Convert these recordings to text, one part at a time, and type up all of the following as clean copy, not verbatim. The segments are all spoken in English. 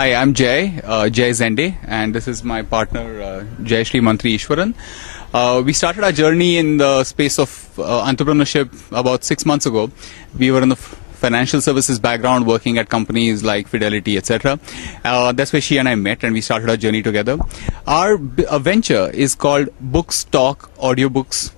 Hi, I'm Jay Zende, and this is my partner Jay Shri Mantri Ishwaran. We started our journey in the space of entrepreneurship about 6 months ago. We were in the financial services background, working at companies like Fidelity, etc. That's where she and I met, and we started our journey together. Our venture is called Books Talk Audiobooks.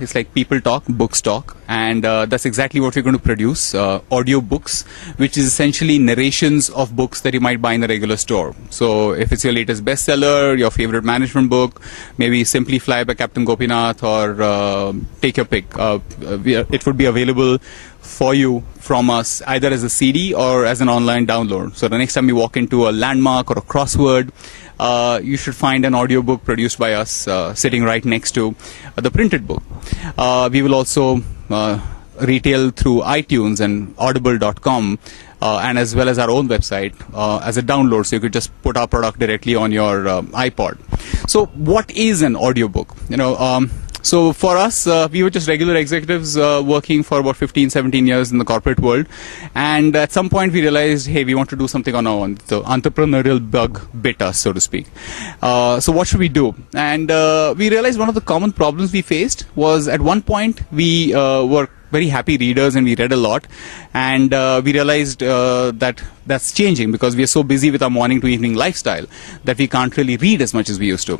It's like people talk, books talk, and that's exactly what we're going to produce, audio books, which is essentially narrations of books that you might buy in a regular store. So if it's your latest bestseller, your favorite management book, maybe Simply Fly by Captain Gopinath, or take your pick, it would be available for you from us either as a CD or as an online download. So the next time you walk into a landmark or a crossword, you should find an audiobook produced by us sitting right next to the printed book. We will also retail through iTunes and audible.com and as well as our own website as a download, so you could just put our product directly on your iPod. So what is an audiobook? So for us, we were just regular executives working for about 15, 17 years in the corporate world. And at some point we realized, hey, we want to do something on our own. The entrepreneurial bug bit us, so to speak. So what should we do? And we realized one of the common problems we faced was, at one point we were very happy readers and we read a lot. And we realized that that's changing because we are so busy with our morning to evening lifestyle that we can't really read as much as we used to.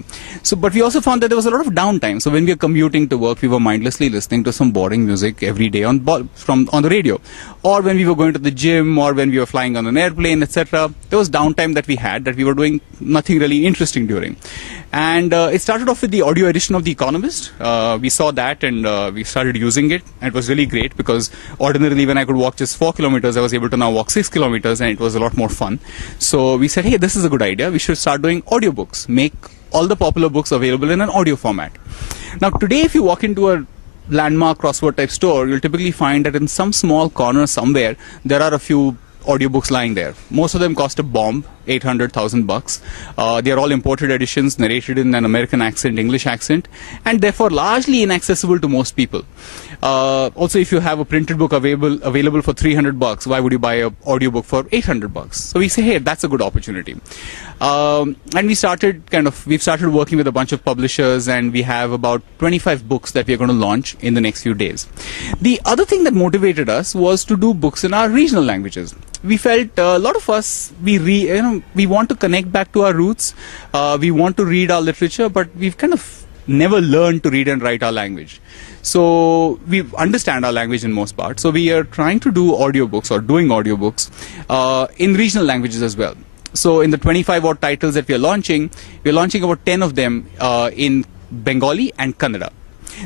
But we also found that there was a lot of downtime. So when we were commuting to work, we were mindlessly listening to some boring music every day on the radio. Or when we were going to the gym, or when we were flying on an airplane, etc. There was downtime that we had that we were doing nothing really interesting during. And it started off with the audio edition of The Economist. We saw that and we started using it. And it was really great because ordinarily when I could walk just 4 kilometers, I was able to now walk 6 kilometers, and it was a lot more fun. So we said, hey, this is a good idea. We should start doing audiobooks, make all the popular books available in an audio format. Now today, if you walk into a landmark crossword type store, you'll typically find that in some small corner somewhere, there are a few audiobooks lying there. Most of them cost a bomb, $800,000. They are all imported editions, narrated in an American accent, English accent, and therefore largely inaccessible to most people. Also, if you have a printed book available for $300, why would you buy an audiobook for $800? So we say, hey, that's a good opportunity. And we've started working with a bunch of publishers, and we have about 25 books that we are going to launch in the next few days. The other thing that motivated us was to do books in our regional languages. We felt a lot of us, we want to connect back to our roots. We want to read our literature, but we've kind of never learned to read and write our language. So we understand our language in most parts. So we are trying to do audiobooks, or doing audiobooks in regional languages as well. So in the 25 odd titles that we're launching about 10 of them in Bengali and Kannada.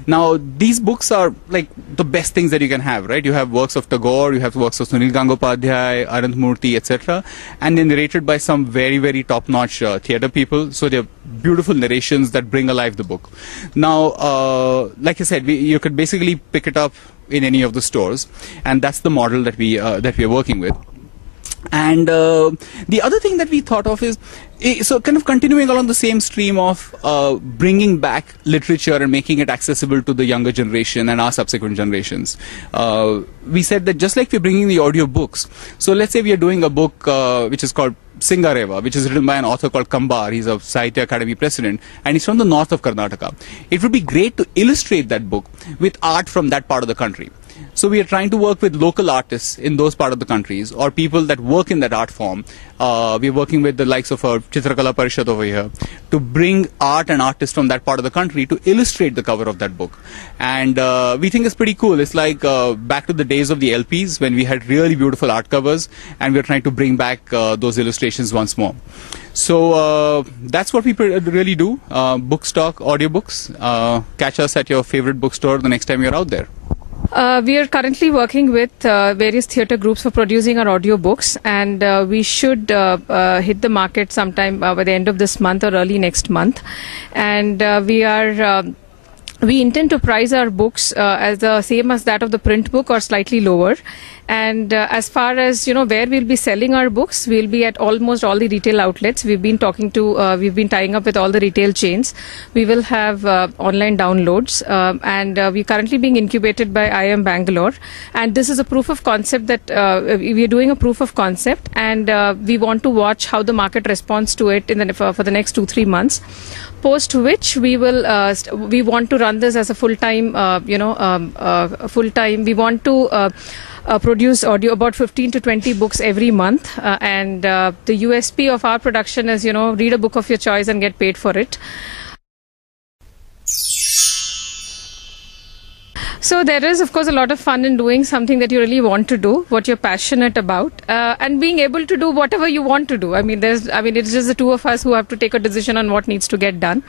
Now, these books are like the best things that you can have, right? You have works of Tagore, you have works of Sunil Gangopadhyay, Arundhati, etc. And they're narrated by some very, very top-notch theatre people. So they're beautiful narrations that bring alive the book. Now, like I said, you could basically pick it up in any of the stores. And that's the model that we are working with. And the other thing that we thought of is, so kind of continuing along the same stream of bringing back literature and making it accessible to the younger generation and our subsequent generations. We said that just like we're bringing the audio books, so let's say we are doing a book which is called Singareva, which is written by an author called Kambar. He's a Sahitya Academy president, and he's from the north of Karnataka. It would be great to illustrate that book with art from that part of the country. So we are trying to work with local artists in those part of the countries, or people that work in that art form. We're working with the likes of Chitrakala Parishad over here to bring art and artists from that part of the country to illustrate the cover of that book. And we think it's pretty cool. It's like back to the days of the LPs when we had really beautiful art covers, and we're trying to bring back those illustrations once more. So that's what we really do. Book stock, audiobooks. Catch us at your favorite bookstore the next time you're out there. We are currently working with various theatre groups for producing our audiobooks, and we should hit the market sometime by the end of this month or early next month. And we intend to price our books as the same as that of the print book or slightly lower. And as far as where we'll be selling our books, we'll be at almost all the retail outlets. We've been tying up with all the retail chains. We will have online downloads, and we're currently being incubated by IIM Bangalore. And this is a proof of concept that we're doing a proof of concept, and we want to watch how the market responds to it for the next 2-3 months. Post which we will we want to run this as a full-time full-time. We want to produce audio about 15 to 20 books every month, and the USP of our production is read a book of your choice and get paid for it. So there is, of course, a lot of fun in doing something that you really want to do, what you're passionate about, and being able to do whatever you want to do. It's just the two of us who have to take a decision on what needs to get done.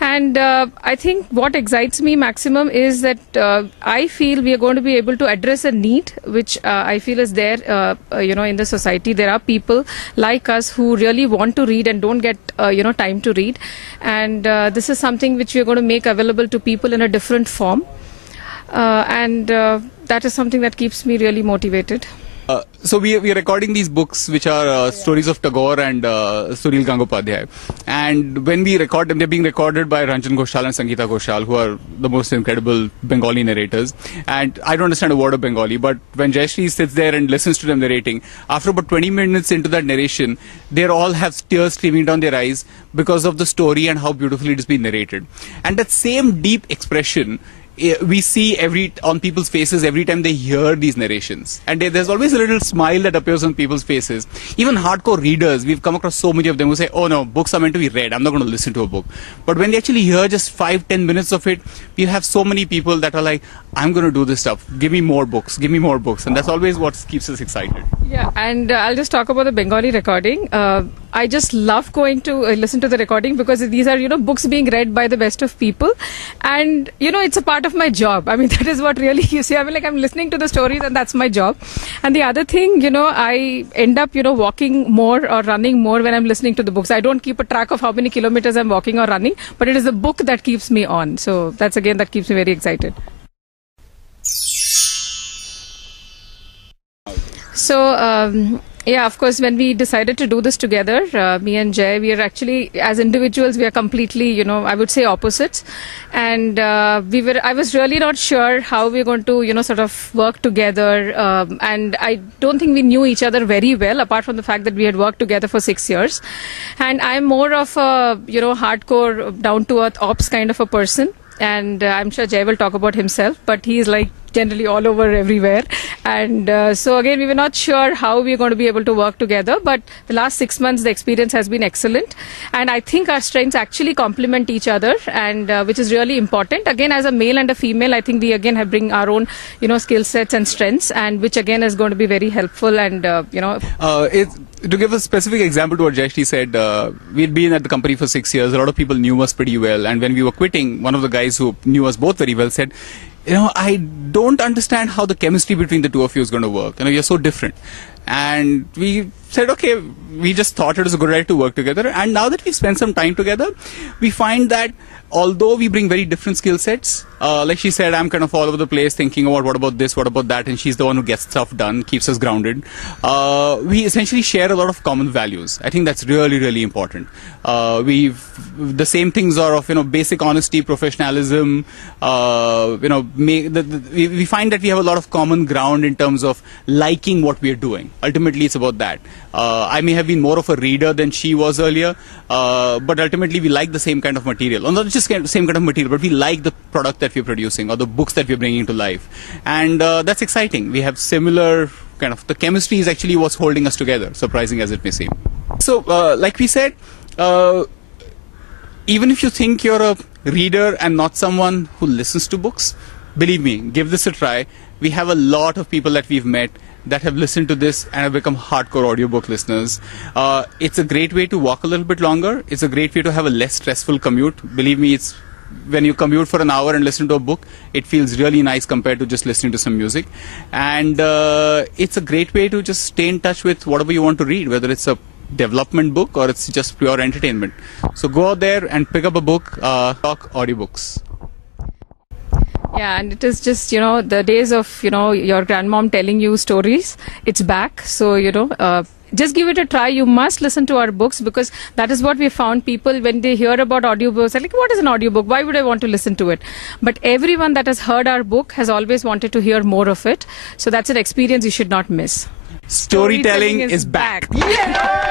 And I think what excites me maximum is that I feel we are going to be able to address a need which I feel is there, in the society. There are people like us who really want to read and don't get, time to read. And this is something which we are going to make available to people in a different form. And that is something that keeps me really motivated. So we are recording these books which are stories of Tagore and Sunil Gangopadhyay, and when we record them, they're being recorded by Ranjan Ghoshal and Sangeeta Ghoshal, who are the most incredible Bengali narrators. And I don't understand a word of Bengali, but when Jayashree sits there and listens to them narrating, after about 20 minutes into that narration, they all have tears streaming down their eyes because of the story and how beautifully it has been narrated. And that same deep expression we see on people's faces every time they hear these narrations, and there's always a little smile that appears on people's faces. Even hardcore readers, we've come across so many of them who say, oh no, books are meant to be read, I'm not going to listen to a book. But when they actually hear just 5-10 minutes of it, we have so many people that are like, I'm going to do this stuff, give me more books, and that's always what keeps us excited. Yeah, and I'll just talk about the Bengali recording. I just love going to listen to the recording because these are, books being read by the best of people. And, it's a part of my job. That is what really you see. I'm listening to the stories and that's my job. And the other thing, I end up, walking more or running more when I'm listening to the books. I don't keep a track of how many kilometers I'm walking or running, but it is the book that keeps me on. So that keeps me very excited. So, of course, when we decided to do this together, me and Jay, we are actually, as individuals, we are completely, I would say opposites. And I was really not sure how we were going to, sort of work together. And I don't think we knew each other very well, apart from the fact that we had worked together for 6 years. And I'm more of a, hardcore, down-to-earth ops kind of a person. And I'm sure Jay will talk about himself, but he's like generally all over everywhere. And so again, we were not sure how we are going to be able to work together, but the last 6 months, the experience has been excellent. And I think our strengths actually complement each other, and which is really important. Again, as a male and a female, I think we again bring our own, skill sets and strengths, and which again is going to be very helpful. And, to give a specific example to what Jayashree said, we'd been at the company for 6 years. A lot of people knew us pretty well. And when we were quitting, one of the guys who knew us both very well said, I don't understand how the chemistry between the two of you is going to work. You're so different. And we said, okay, we just thought it was a good idea to work together. And now that we've spent some time together, we find that although we bring very different skill sets, like she said, I'm kind of all over the place thinking about what about this, what about that, and she's the one who gets stuff done, keeps us grounded. We essentially share a lot of common values. I think that's really, really important. The same things are of, basic honesty, professionalism, we find that we have a lot of common ground in terms of liking what we are doing. Ultimately, it's about that. I may have been more of a reader than she was earlier, but ultimately we like the same kind of material. Not just the same kind of material, but we like the product that we're producing or the books that we're bringing to life. And that's exciting. We have similar kind of, the chemistry is actually what's holding us together, surprising as it may seem. So, like we said, even if you think you're a reader and not someone who listens to books, believe me, give this a try. We have a lot of people that we've met that have listened to this and have become hardcore audiobook listeners. It's a great way to walk a little bit longer. It's a great way to have a less stressful commute. Believe me, when you commute for an hour and listen to a book, it feels really nice compared to just listening to some music. And it's a great way to just stay in touch with whatever you want to read, whether it's a development book or it's just pure entertainment. So go out there and pick up a book, talk audiobooks. Yeah, and it is just, the days of, your grandmom telling you stories. It's back. So, just give it a try. You must listen to our books, because that is what we found. People, when they hear about audiobooks, they're like, what is an audiobook? Why would I want to listen to it? But everyone that has heard our book has always wanted to hear more of it. So that's an experience you should not miss. Storytelling is back. Yeah!